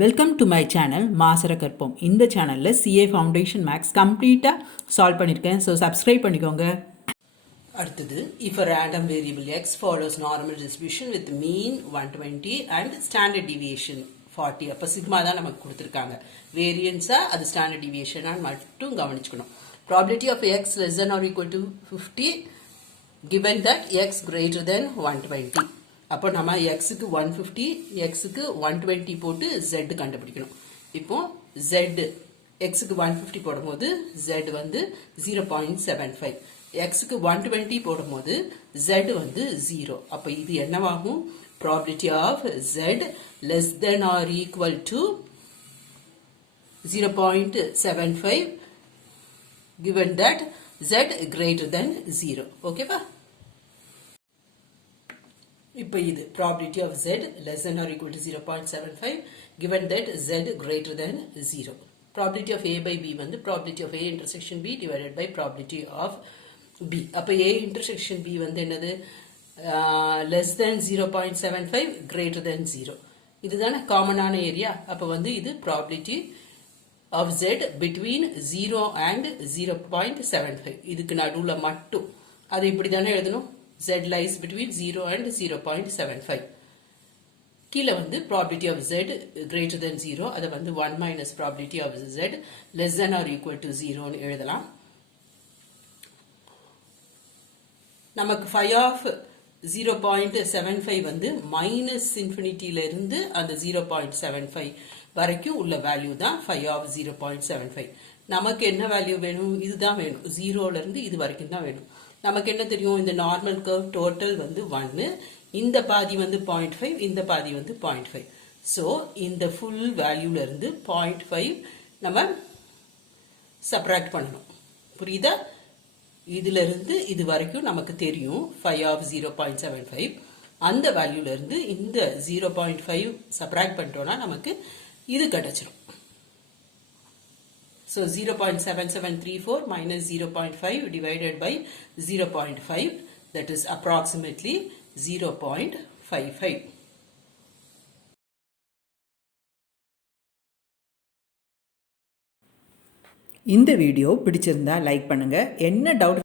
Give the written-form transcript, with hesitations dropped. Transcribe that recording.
Welcome to my channel மாசர கற்போம். இந்த சேனலில் சிஏ ஃபவுண்டேஷன் மேக்ஸ் கம்ப்ளீட்டாக சால்வ் பண்ணியிருக்கேன். ஸோ சப்ஸ்கிரைப் பண்ணிக்கோங்க. அடுத்தது, if a random variable x follows normal distribution with mean 120 and standard deviation 40. அப்போ சிக்மா தான் நமக்கு கொடுத்துருக்காங்க. வேரியன்ஸாக அது ஸ்டாண்டர்ட் டிவியேஷனாக மட்டும் கவனிச்சுக்கணும். Probability of x less than or equal to 50 given that x greater than 120. அப்போ நம்ம எக்ஸுக்கு 150 எக்ஸுக்கு 120 போட்டு z கண்டுபிடிக்கணும். இப்போ z எக்ஸுக்கு 150 போடும்போது z வந்து 0.75, எக்ஸுக்கு 120 போடும்போது z வந்து 0. அப்போ இது என்னவாகும்? Probability of z less than or equal to 0.75 given that z greater than 0. ஓகேவா? இப்போ இது probability of z less than or equal to 0.75 given that z greater than 0. Probability of a by b வந்து probability of a intersection b divided by probability of b. அப்போ a intersection b வந்து என்னது? less than 0.75 greater than 0. இதுதானே காமனான area. அப்போ வந்து இது probability of z between 0 and 0.75. இதுக்கு நடுவில் மட்டும் அது இப்படி தானே எழுதணும். z lies between 0 and 0.75. கீழே வந்து probability of z greater than 0, அதை வந்து 1 minus probability of z less than or equal to 0 னு எழுதலாம். நமக்கு phi of 0.75 வந்து மைனஸ் இன்ஃபினிட்டியில இருந்து அந்த 0.75 வரைக்கும் உள்ள வேல்யூ தான் phi of 0.75. நமக்கு என்ன வேல்யூ வேணும்? இதுதான் வேணும். 0ல இருந்து இது வரைக்கும் தான் வேணும். நமக்கு என்ன தெரியும்? இந்த நார்மல் கர்வ் டோட்டல் வந்து 1, இந்த பாதி வந்து 0.5, இந்த பாதி வந்து 0.5. ஸோ இந்த ஃபுல் வேல்யூல இருந்து 0.5 நம்ம சப்ராக்ட் பண்ணணும். புரியுதா? இதுல இருந்து இது வரைக்கும் நமக்கு தெரியும் phi of 0.75. அந்த வேல்யூல இருந்து இந்த 0.5 சப்ராக்ட் பண்ணிட்டோம்னா நமக்கு இது கிடைச்சிரும். So 0.7734 minus 0.5 divided by 0.5, that is approximately 0.55. இந்த வீடியோ பிடிச்சிருந்தா லைக் பண்ணுங்க. என்ன டவுட்